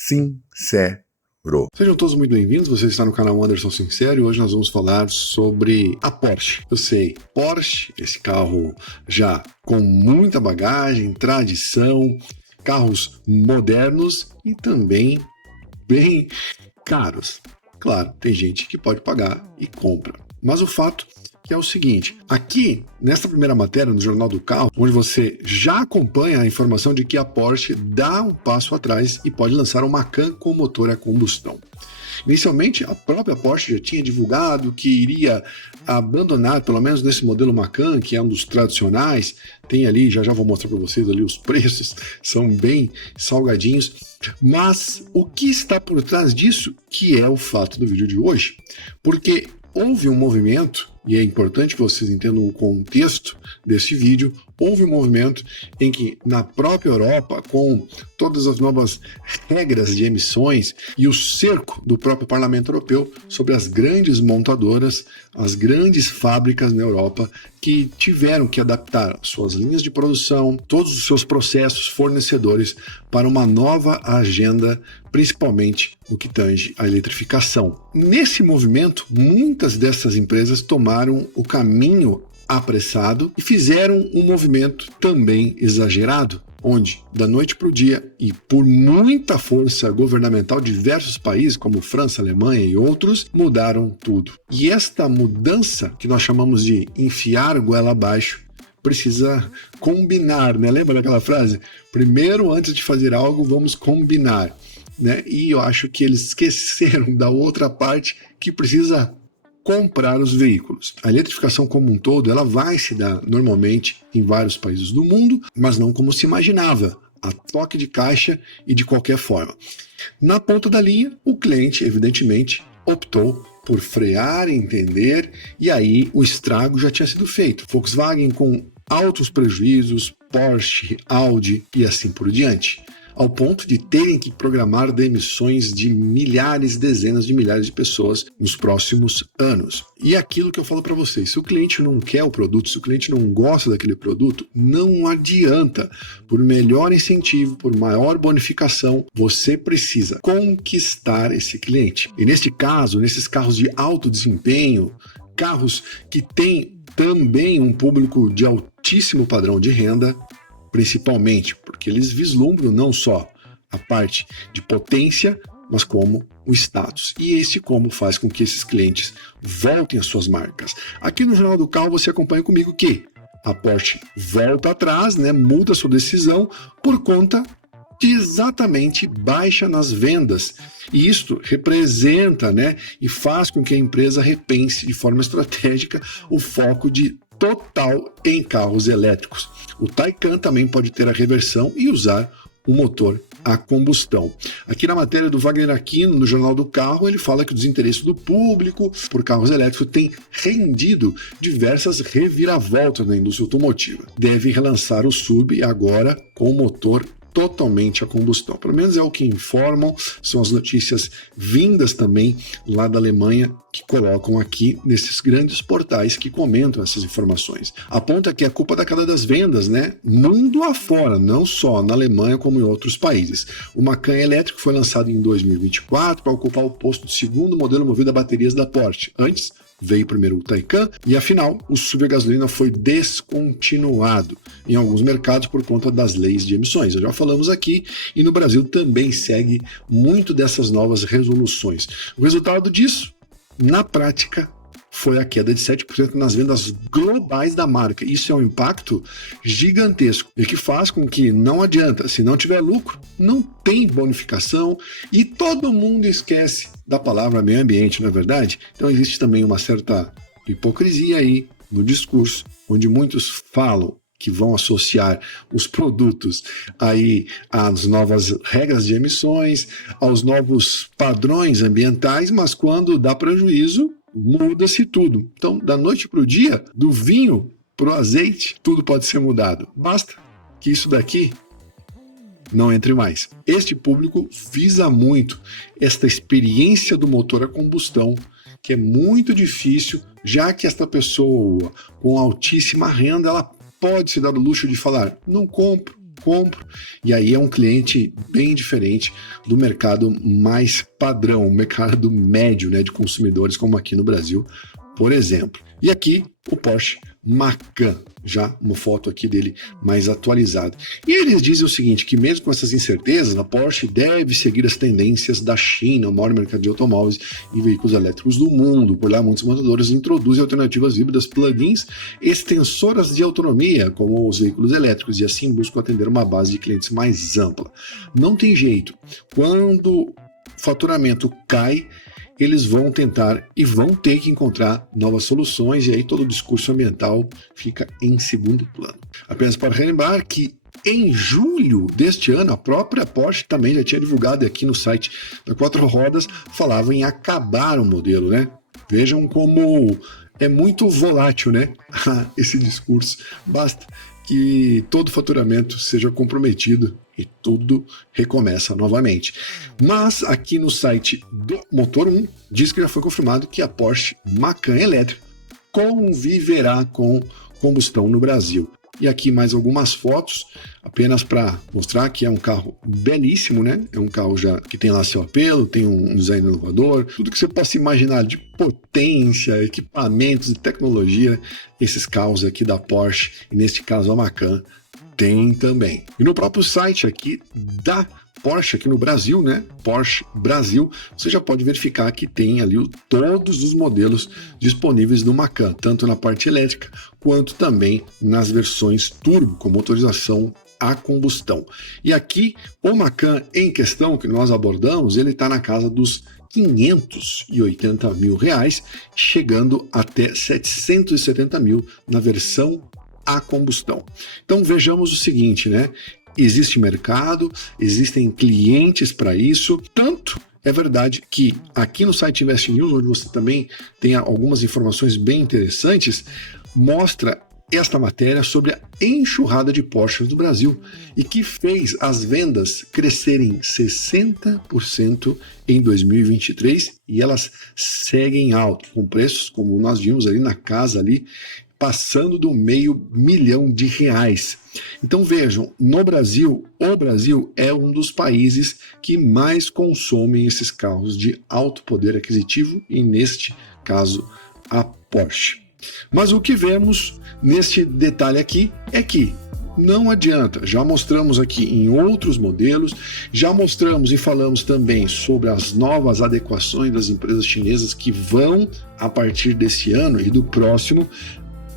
Sincero. Sejam todos muito bem-vindos, você está no canal Anderson Sincero e hoje nós vamos falar sobre a Porsche. Eu sei, Porsche, esse carro já com muita bagagem, tradição, carros modernos e também bem caros. Claro, tem gente que pode pagar e compra, mas o fato que é o seguinte, aqui nesta primeira matéria no Jornal do Carro, onde você já acompanha a informação de que a Porsche dá um passo atrás e pode lançar um Macan com motor a combustão. Inicialmente, a própria Porsche já tinha divulgado que iria abandonar, pelo menos nesse modelo Macan, que é um dos tradicionais, tem ali, já vou mostrar para vocês ali os preços, são bem salgadinhos, mas o que está por trás disso, que é o fato do vídeo de hoje? Porque houve um movimento, e é importante que vocês entendam o contexto desse vídeo, houve um movimento em que na própria Europa, com todas as novas regras de emissões e o cerco do próprio Parlamento Europeu sobre as grandes montadoras, as grandes fábricas na Europa que tiveram que adaptar suas linhas de produção, todos os seus processos fornecedores para uma nova agenda, principalmente no que tange à eletrificação. Nesse movimento, muitas dessas empresas tomaram o caminho apressado e fizeram um movimento também exagerado, onde da noite para o dia e por muita força governamental, diversos países como França, Alemanha e outros mudaram tudo. E esta mudança, que nós chamamos de enfiar goela abaixo, precisa combinar, né? Lembra daquela frase? Primeiro, antes de fazer algo, vamos combinar, né? E eu acho que eles esqueceram da outra parte que precisa comprar os veículos. A eletrificação como um todo, ela vai se dar normalmente em vários países do mundo, mas não como se imaginava, a toque de caixa e de qualquer forma. Na ponta da linha, o cliente, evidentemente, optou por frear, entender, e aí o estrago já tinha sido feito. Volkswagen com altos prejuízos, Porsche, Audi e assim por diante, ao ponto de terem que programar demissões de milhares, dezenas de milhares de pessoas nos próximos anos. E aquilo que eu falo para vocês, se o cliente não quer o produto, se o cliente não gosta daquele produto, não adianta. Por melhor incentivo, por maior bonificação, você precisa conquistar esse cliente. E neste caso, nesses carros de alto desempenho, carros que têm também um público de altíssimo padrão de renda, principalmente porque eles vislumbram não só a parte de potência, mas como o status. E esse como faz com que esses clientes voltem às suas marcas. Aqui no Jornal do Carro você acompanha comigo que a Porsche volta atrás, né, muda sua decisão por conta de exatamente baixa nas vendas. E isto representa, né, e faz com que a empresa repense de forma estratégica o foco de total em carros elétricos. O Taycan também pode ter a reversão e usar o motor a combustão. Aqui na matéria do Wagner Aquino, no Jornal do Carro, ele fala que o desinteresse do público por carros elétricos tem rendido diversas reviravoltas na indústria automotiva. Deve relançar o SUV agora com o motor totalmente a combustão. Pelo menos é o que informam, são as notícias vindas também lá da Alemanha que colocam aqui nesses grandes portais que comentam essas informações. Aponta que é culpa da queda das vendas, né? Mundo afora, não só na Alemanha como em outros países. O Macan elétrico foi lançado em 2024 para ocupar o posto do segundo modelo movido a baterias da Porsche. Antes veio primeiro o Taycan e, afinal, o SUV a gasolina foi descontinuado em alguns mercados por conta das leis de emissões. Já falamos aqui e no Brasil também segue muito dessas novas resoluções. O resultado disso, na prática, foi a queda de 7% nas vendas globais da marca. Isso é um impacto gigantesco e que faz com que não adianta, se não tiver lucro, não tem bonificação e todo mundo esquece da palavra meio ambiente, não é verdade? Então existe também uma certa hipocrisia aí no discurso, onde muitos falam que vão associar os produtos aí às novas regras de emissões, aos novos padrões ambientais, mas quando dá prejuízo, muda-se tudo. Então, da noite para o dia, do vinho para o azeite, tudo pode ser mudado. Basta que isso daqui não entre mais. Este público visa muito esta experiência do motor a combustão, que é muito difícil, já que esta pessoa com altíssima renda, ela pode se dar o luxo de falar, não compro, compro, e aí é um cliente bem diferente do mercado mais padrão, o mercado médio, né, de consumidores, como aqui no Brasil, por exemplo. E aqui o Porsche Macan, já uma foto aqui dele mais atualizada. E eles dizem o seguinte, que mesmo com essas incertezas, a Porsche deve seguir as tendências da China, o maior mercado de automóveis e veículos elétricos do mundo. Por lá, muitos montadores introduzem alternativas híbridas plug-ins extensoras de autonomia, como os veículos elétricos, e assim buscam atender uma base de clientes mais ampla. Não tem jeito. Quando o faturamento cai, eles vão tentar e vão ter que encontrar novas soluções, e aí todo o discurso ambiental fica em segundo plano. Apenas para relembrar que em julho deste ano, a própria Porsche também já tinha divulgado aqui no site da Quatro Rodas, falava em acabar o modelo, né? Vejam como é muito volátil, né? Esse discurso. Basta que todo faturamento seja comprometido e tudo recomeça novamente. Mas aqui no site do Motor 1 diz que já foi confirmado que a Porsche Macan elétrica conviverá com combustão no Brasil. E aqui mais algumas fotos, apenas para mostrar que é um carro belíssimo, né? É um carro já que tem lá seu apelo, tem um design inovador, tudo que você possa imaginar de potência, equipamentos e tecnologia, esses carros aqui da Porsche, e neste caso a Macan, tem também. E no próprio site aqui da Porsche, aqui no Brasil, né? Porsche Brasil, você já pode verificar que tem ali todos os modelos disponíveis no Macan, tanto na parte elétrica quanto também nas versões turbo, com motorização a combustão. E aqui, o Macan em questão que nós abordamos, ele está na casa dos R$580 mil, chegando até 770 mil na versão a combustão. Então vejamos o seguinte, né? Existe mercado, existem clientes para isso, tanto é verdade que aqui no site Invest News, onde você também tem algumas informações bem interessantes, mostra esta matéria sobre a enxurrada de Porsches no Brasil e que fez as vendas crescerem 60% em 2023 e elas seguem alto, com preços, como nós vimos ali na casa ali, passando do R$500 mil. Então vejam, no Brasil, o Brasil é um dos países que mais consomem esses carros de alto poder aquisitivo e neste caso a Porsche. Mas o que vemos neste detalhe aqui é que não adianta, já mostramos aqui em outros modelos, já mostramos e falamos também sobre as novas adequações das empresas chinesas que vão, a partir desse ano e do próximo,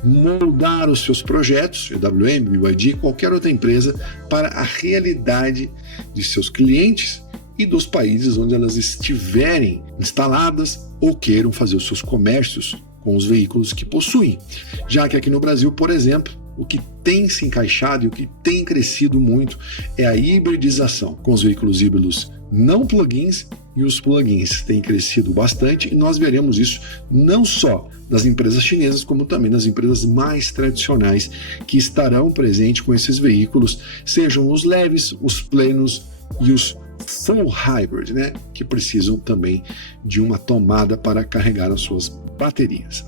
moldar os seus projetos, EWM, BYD, qualquer outra empresa, para a realidade de seus clientes e dos países onde elas estiverem instaladas ou queiram fazer os seus comércios com os veículos que possuem. Já que aqui no Brasil, por exemplo, o que tem se encaixado e o que tem crescido muito é a hibridização, com os veículos híbridos não plug-ins, e os plugins têm crescido bastante, e nós veremos isso não só das empresas chinesas, como também das empresas mais tradicionais que estarão presentes com esses veículos, sejam os leves, os plenos e os full hybrid, né, que precisam também de uma tomada para carregar as suas baterias.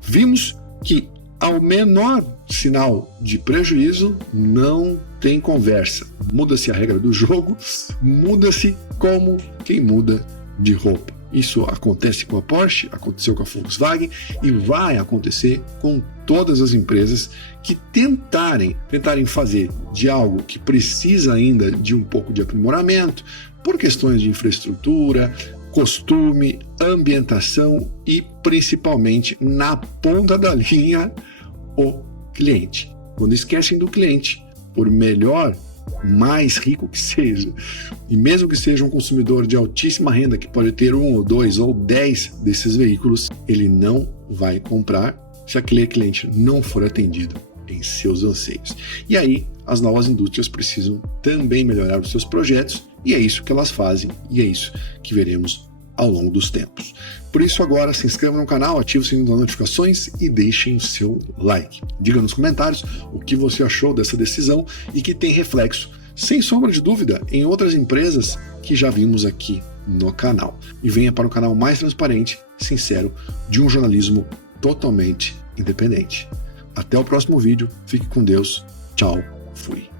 Vimos que ao menor sinal de prejuízo, não tem conversa. Muda-se a regra do jogo, muda-se como quem muda de roupa. Isso acontece com a Porsche, aconteceu com a Volkswagen e vai acontecer com todas as empresas que tentarem fazer de algo que precisa ainda de um pouco de aprimoramento, por questões de infraestrutura, costume, ambientação e principalmente na ponta da linha o cliente. Quando esquecem do cliente, por melhor, mais rico que seja, e mesmo que seja um consumidor de altíssima renda que pode ter 1 ou 2 ou 10 desses veículos, ele não vai comprar se aquele cliente não for atendido em seus anseios. E aí as novas indústrias precisam também melhorar os seus projetos, e é isso que elas fazem, e é isso que veremos ao longo dos tempos. Por isso agora se inscreva no canal, ative o sininho das notificações e deixem o seu like. Diga nos comentários o que você achou dessa decisão e que tem reflexo, sem sombra de dúvida, em outras empresas que já vimos aqui no canal. E venha para o canal mais transparente, sincero, de um jornalismo totalmente independente. Até o próximo vídeo, fique com Deus, tchau, fui.